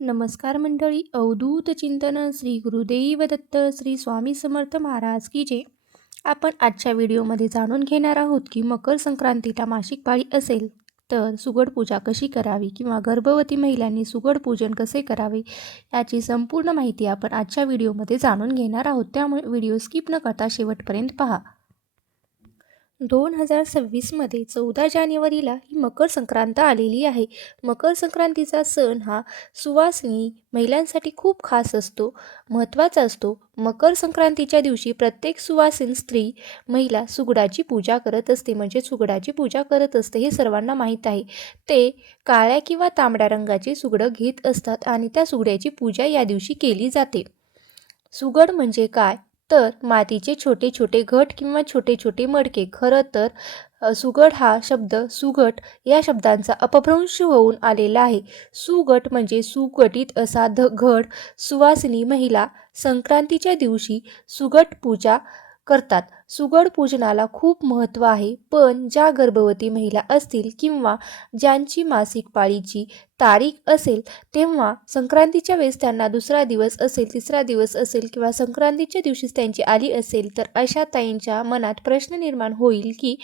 नमस्कार मंडळी अवधूत चिंतन श्री गुरुदेव दत्त श्री स्वामी समर्थ महाराज की जे आपण आजच्या व्हिडिओमध्ये जाणून घेणार आहोत की मकर संक्रांतीला मासिक पाळी असेल तर सुगड पूजा कशी करावी किंवा गर्भवती महिलांनी सुगड पूजन कसे करावे याची संपूर्ण माहिती आपण आजच्या व्हिडिओमध्ये जाणून घेणार आहोत. त्यामुळे व्हिडिओ स्किप न करता शेवटपर्यंत पहा. दोन हजार सव्वीसमध्ये चौदा जानेवारीला ही मकर संक्रांत आलेली आहे. मकर संक्रांतीचा सण हा सुवासनी महिलांसाठी खूप खास असतो महत्त्वाचा असतो. मकर संक्रांतीच्या दिवशी प्रत्येक सुवासीन स्त्री महिला सुगडाची पूजा करत असते. म्हणजे सुगडाची पूजा करत असते हे सर्वांना माहीत आहे. ते काळ्या किंवा तांबड्या रंगाचे सुगडं घेत असतात आणि त्या सुगड्याची पूजा या दिवशी केली जाते. सुगड म्हणजे काय? तर मातीचे छोटे छोटे घट किंवा छोटे छोटे मडके. खरं तर सुगट हा शब्द सुगट या शब्दांचा अपभ्रंश होऊन आलेला आहे. सुगट म्हणजे सुगटित असा ध घड सुवासिनी महिला संक्रांतीच्या दिवशी सुगट पूजा करतात. सुगड पूजनाला खूप महत्त्व आहे. पण ज्या गर्भवती महिला असतील किंवा ज्यांची मासिक पाळीची तारीख असेल तेव्हा संक्रांतीच्या वेळेस त्यांना दुसरा दिवस असेल तिसरा दिवस असेल किंवा संक्रांतीच्या दिवशीच त्यांची आली असेल तर अशा ताईंच्या मनात प्रश्न निर्माण होईल की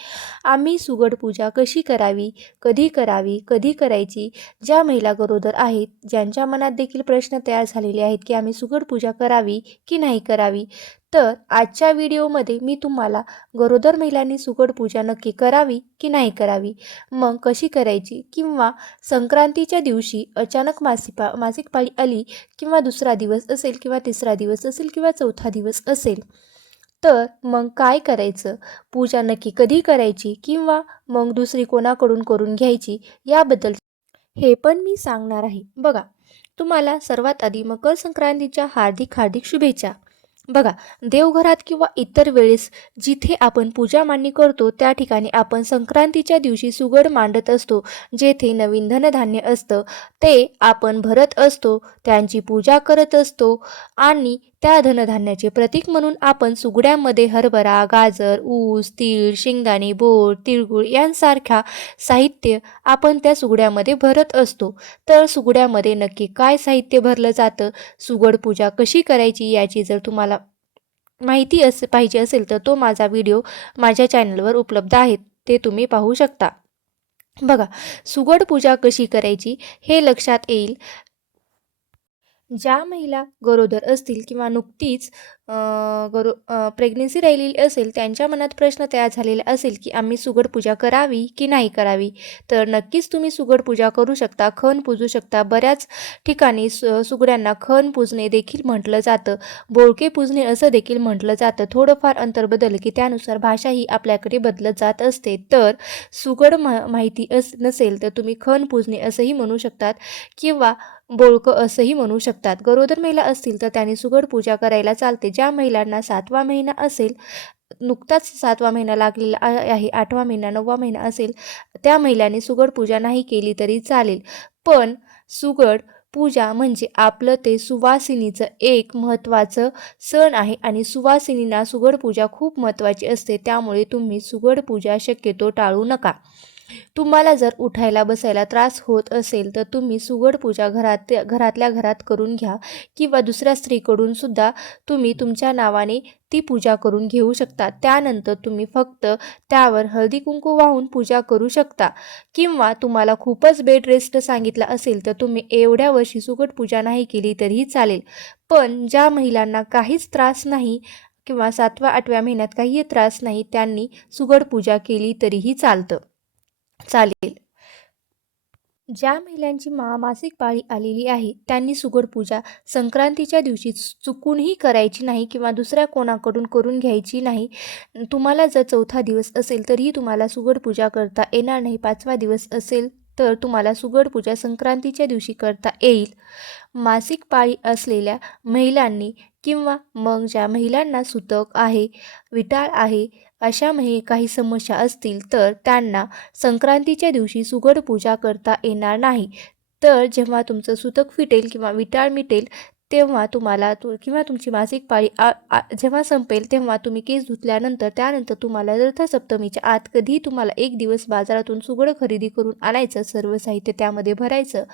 आम्ही सुगड पूजा कशी करावी कधी करावी कधी करायची? ज्या महिला गरोदर आहेत ज्यांच्या मनात देखील प्रश्न तयार झालेले आहेत की आम्ही सुगड पूजा करावी की नाही करावी तर आजच्या व्हिडिओमध्ये मी तुम्हाला गरोदर महिलांनी सुगड पूजा नक्की करावी की नाही करावी? मग कशी करायची? किंवा संक्रांतीच्या दिवशी अचानक मासिपा मासिक पाळी आली किंवा दुसरा दिवस असेल किंवा तिसरा दिवस असेल किंवा चौथा दिवस असेल तर मग काय करायचं? पूजा नक्की कधी करायची? किंवा मग दुसरी कोणाकडून करून घ्यायची? याबद्दल हे पण मी सांगणार आहे. बघा तुम्हाला सर्वात आधी मकर संक्रांतीच्या हार्दिक हार्दिक शुभेच्छा. बघा देवघरात किंवा इतर वेळेस जिथे आपण पूजा मांडणी करतो त्या ठिकाणी आपण संक्रांतीच्या दिवशी सुगड मांडत असतो जेथे नवीन धनधान्य असतं ते आपण भरत असतो त्यांची पूजा करत असतो आणि त्या धनधान्याचे प्रतीक म्हणून आपण सुगड्यामध्ये हरभरा गाजर ऊस तीळ शेंगदाणे बोर तिळगुळ यांसारख्या साहित्य आपण त्या सुगड्यामध्ये भरत असतो. तर सुगड्यामध्ये नक्की काय साहित्य भरलं जातं? सुगड पूजा कशी करायची याची जर तुम्हाला माहिती अस पाहिजे असेल तर तो माझा व्हिडिओ माझ्या चॅनलवर उपलब्ध आहे. ते तुम्ही पाहू शकता. बघा सुगड पूजा कशी करायची हे लक्षात येईल. ज्या महिला गरोदर असतील किंवा नुकतीच गरो प्रेग्नेन्सी राहिलेली असेल त्यांच्या मनात प्रश्न तयार झालेला असेल की आम्ही सुगड पूजा करावी की नाही करावी? तर नक्कीच तुम्ही सुगड पूजा करू शकता खण पूजू शकता. बऱ्याच ठिकाणी सु सुगड्यांना खण पूजणे देखील म्हटलं जातं. बोळके पूजणे असं देखील म्हटलं जातं. थोडंफार अंतर बदल की त्यानुसार भाषा ही आपल्याकडे बदलत जात असते. तर सुगड म माहिती अस नसेल तर तुम्ही खण पूजणे असंही म्हणू शकतात किंवा बोळकं असंही म्हणू शकतात. गरोदर महिला असतील तर त्यांनी सुगड पूजा करायला चालते. ज्या महिलांना सातवा महिना असेल नुकताच सातवा महिना लागलेला आहे आठवा महिना नववा महिना असेल त्या महिलांनी सुगड पूजा नाही केली तरी चालेल. पण सुगड पूजा म्हणजे आपलं ते सुवासिनीचं एक महत्त्वाचं सण आहे आणि सुवासिनींना सुगड पूजा खूप महत्त्वाची असते. त्यामुळे तुम्ही सुगड पूजा शक्यतो टाळू नका. तुम्हाला जर उठायला बसायला त्रास होत असेल तर तुम्ही सुगड पूजा घरात घरातल्या घरात करून घ्या. किंवा दुसऱ्या स्त्रीकडून सुद्धा तुम्ही तुमच्या नावाने ती पूजा करून घेऊ शकता. त्यानंतर तुम्ही फक्त त्यावर हळदी कुंकू वाहून पूजा करू शकता. किंवा तुम्हाला खूपच बेड रेस्ट सांगितला असेल तर तुम्ही एवढ्या वर्षी सुगट पूजा नाही केली तरीही चालेल. पण ज्या महिलांना काहीच त्रास नाही किंवा सातव्या आठव्या महिन्यात काहीही त्रास नाही त्यांनी सुगड पूजा केली तरीही चालतं. चालेल. ज्या महिलांची मा मासिक पाळी आलेली आहे त्यांनी सुगड पूजा संक्रांतीच्या दिवशी चुकूनही करायची नाही किंवा दुसऱ्या कोणाकडून करून घ्यायची नाही. तुम्हाला जर चौथा दिवस असेल तरीही तुम्हाला सुगड पूजा करता येणार नाही. पाचवा दिवस असेल तर तुम्हाला सुगड पूजा संक्रांतीच्या दिवशी करता येईल. मासिक पाळी असलेल्या महिलांनी किंवा मग ज्या महिलांना सुतक आहे विटाळ आहे अशामध्ये काही समस्या असतील तर त्यांना संक्रांतीच्या दिवशी सुगड पूजा करता येणार नाही. तर जेव्हा तुमचं सुतक फिटेल किंवा विटाळ मिटेल तेव्हा तुम्हाला तु किंवा तुमची मासिक पाळी आ जेव्हा संपेल तेव्हा तुम्ही केस धुतल्यानंतर त्यानंतर तुम्हाला रथसप्तमीच्या आत कधीही तुम्हाला एक दिवस बाजारातून सुगड खरेदी करून आणायचं सर्व साहित्य त्यामध्ये भरायचं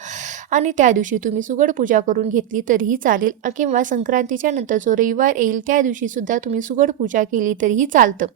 आणि त्या दिवशी तुम्ही सुगड पूजा करून घेतली तरीही चालेल. किंवा संक्रांतीच्या नंतर जो रविवार येईल त्या दिवशीसुद्धा तुम्ही सुगड पूजा केली तरीही चालतं.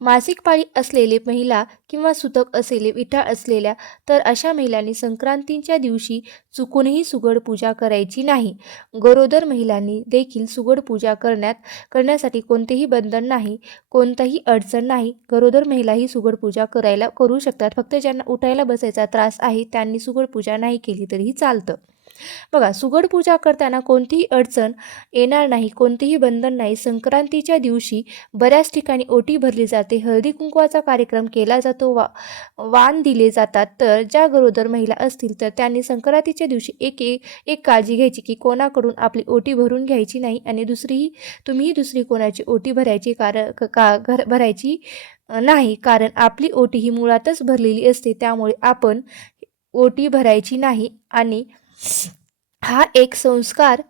मासिक पाळी असलेले महिला किंवा सुतक असलेले विठाळ असलेल्या तर अशा महिलांनी संक्रांतीच्या दिवशी चुकूनही सुगड पूजा करायची नाही. गरोदर महिलांनी देखील सुगड पूजा करण्यात करण्यासाठी कोणतेही बंधन नाही कोणताही अडचण नाही. गरोदर महिलाही सुगड पूजा करायला करू शकतात. फक्त ज्यांना उठायला बसायचा त्रास आहे त्यांनी सुगड पूजा नाही केली तरीही चालतं. बघा सुगड पूजा करताना कोणतीही अडचण येणार नाही कोणतेही बंधन नाही. संक्रांतीच्या दिवशी बऱ्याच ठिकाणी ओटी भरली जाते. हळदी कुंकवाचा कार्यक्रम केला जातो वा वाण दिले जातात. तर ज्या गरोदर महिला असतील तर त्यांनी संक्रांतीच्या दिवशी एक एक एक काळजी घ्यायची की कोणाकडून आपली ओटी भरून घ्यायची नाही आणि दुसरीही तुम्हीही दुसरी कोणाची ओटी भरायची कारण का घर भरायची नाही. कारण आपली ओटी ही मुळातच भरलेली असते त्यामुळे आपण ओटी भरायची नाही आणि हा एक संस्कार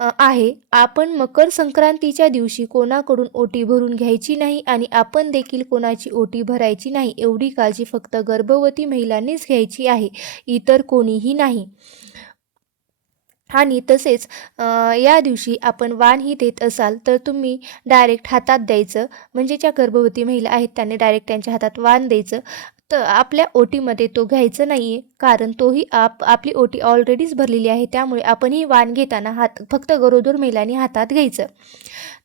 आहे. आपण मकर संक्रांतीच्या दिवशी कोणाकडून ओटी भरून घ्यायची नाही आणि आपण देखील कोणाची ओटी भरायची नाही एवढी काळजी फक्त गर्भवती महिलांनीच घ्यायची आहे. इतर कोणीही नाही. आणि तसेच या दिवशी आपण वाणही देत असाल तर तुम्ही डायरेक्ट हातात द्यायचं. म्हणजे ज्या गर्भवती महिला आहेत त्यांनी डायरेक्ट त्यांच्या हातात वाण द्यायचं. तर आपल्या ओटीमध्ये तो घ्यायचं नाही आहे कारण तोही आप आपली ओटी ऑलरेडीच भरलेली आहे. त्यामुळे आपणही वाण घेताना हात फक्त गरोदर महिलांनी हातात घ्यायचं.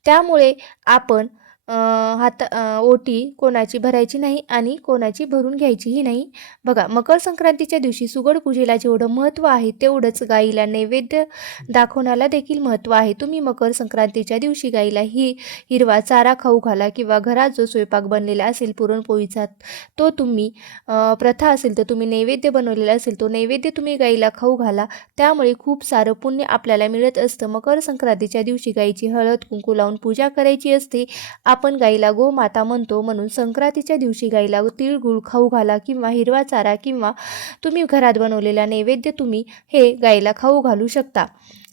त्यामुळे आपण हात ओटी कोणाची भरायची नाही आणि कोणाची भरून घ्यायचीही नाही. बघा मकर संक्रांतीच्या दिवशी सुगड पूजेला जेवढं महत्त्व आहे तेवढंच गाईला नैवेद्य दाखवण्याला देखील महत्त्व आहे. तुम्ही मकर संक्रांतीच्या दिवशी गाईला ही हिरवा चारा खाऊ घाला किंवा घरात जो स्वयंपाक बनलेला असेल पुरणपोळीचा तो तुम्ही प्रथा असेल तर तुम्ही नैवेद्य बनवलेला असेल तो नैवेद्य तुम्ही गाईला खाऊ घाला. त्यामुळे खूप सारं पुण्य आपल्याला मिळत असतं. मकर संक्रांतीच्या दिवशी गाईची हळद कुंकू लावून पूजा करायची असते. आप आपण गाईला गोमाता म्हणतो म्हणून संक्रांतीच्या दिवशी गाईला तिळगुळ खाऊ घाला किंवा हिरवा चारा किंवा तुम्ही घरात बनवलेला नैवेद्य तुम्ही हे गाईला खाऊ घालू शकता.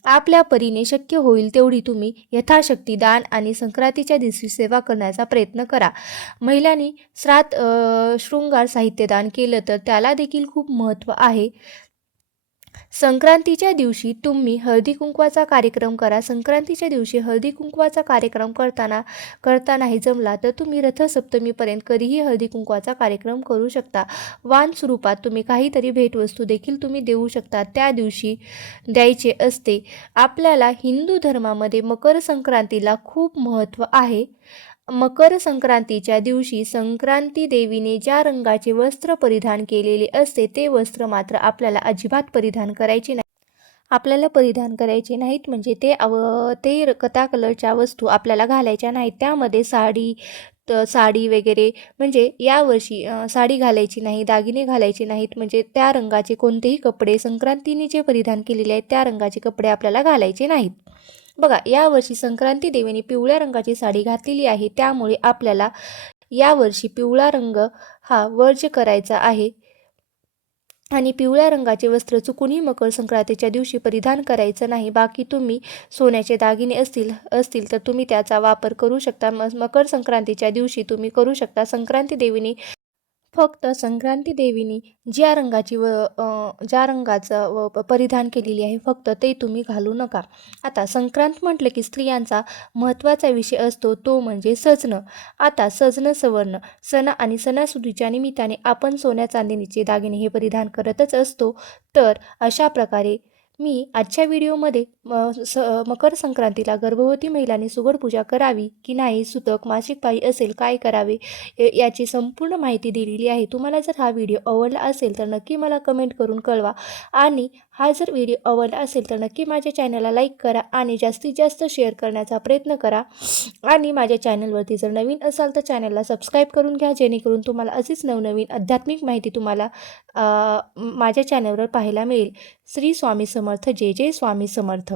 आपल्या परीने शक्य होईल तेवढी तुम्ही यथाशक्ती दान आणि संक्रांतीच्या दिवशी सेवा करण्याचा प्रयत्न करा. महिलांनी श्रात शृंगार साहित्य दान केलं तर त्याला देखील खूप महत्त्व आहे. संक्रांतीच्या दिवशी तुम्ही हळदी कुंकवाचा कार्यक्रम करा. संक्रांतीच्या दिवशी हळदी कुंकवाचा कार्यक्रम करताना करतानाही जमला तर तुम्ही रथसप्तमीपर्यंत कधीही हळदी कुंकवाचा कार्यक्रम करू शकता. वान स्वरूपात तुम्ही काहीतरी भेटवस्तू देखील तुम्ही देऊ शकता. त्या दिवशी द्यायचे असते. आपल्याला हिंदू धर्मामध्ये मकर संक्रांतीला खूप महत्त्व आहे. मकर संक्रांतीच्या दिवशी संक्रांती देवीने ज्या रंगाचे वस्त्र परिधान केलेले असते ते वस्त्र मात्र आपल्याला अजिबात परिधान करायचे नाही. आपल्याला परिधान करायचे नाहीत म्हणजे ते अव ते र- कथा कलरच्या वस्तू आपल्याला घालायच्या नाहीत. त्यामध्ये साडी त- साडी वगैरे म्हणजे यावर्षी साडी घालायची नाही दागिने घालायचे नाहीत. म्हणजे त्या रंगाचे कोणतेही कपडे संक्रांतीने जे परिधान केलेले आहेत त्या रंगाचे कपडे आपल्याला घालायचे नाहीत. बघा यावर्षी संक्रांती देवीने पिवळ्या रंगाची साडी घातलेली आहे. त्यामुळे आपल्याला यावर्षी पिवळा रंग हा वर्ज्य करायचा आहे. आणि पिवळ्या रंगाचे वस्त्र चुकूनही मकर संक्रांतीच्या दिवशी परिधान करायचं नाही. बाकी तुम्ही सोन्याचे दागिने असतील असतील तर तुम्ही त्याचा वापर करू शकता. म मकर संक्रांतीच्या दिवशी तुम्ही करू शकता. संक्रांती देवीने फक्त संक्रांती देवीने ज्या रंगाची व ज्या रंगाचं व परिधान केलेली आहे फक्त ते तुम्ही घालू नका. आता संक्रांत म्हटलं की स्त्रियांचा महत्त्वाचा विषय असतो तो म्हणजे सजणं. आता सजणं सवरणं. सण आणि सणासुदीच्या निमित्ताने आपण सोन्या चांदीचे दागिने हे परिधान करतच असतो. तर अशा प्रकारे मी आजच्या व्हिडिओमध्ये म स मकर संक्रांतीला गर्भवती महिलांनी सुगड पूजा करावी की नाही सुतक मासिक पाळी असेल काय करावे याची संपूर्ण माहिती दिलेली आहे. तुम्हाला जर हा व्हिडिओ आवडला असेल तर नक्की मला कमेंट करून कळवा. आणि हा जर व्हिडिओ आवडला असेल तर नक्की माझ्या चॅनलला लाईक करा आणि जास्तीत जास्त शेअर करण्याचा प्रयत्न करा. आणि माझ्या चॅनलवरती जर नवीन असाल तर चॅनलला सबस्क्राईब करून घ्या जेणेकरून तुम्हाला अशीच नवनवीन आध्यात्मिक माहिती तुम्हाला माझ्या चॅनलवर पाहायला मिळेल. श्री स्वामी समर्थ जय जय स्वामी समर्थ.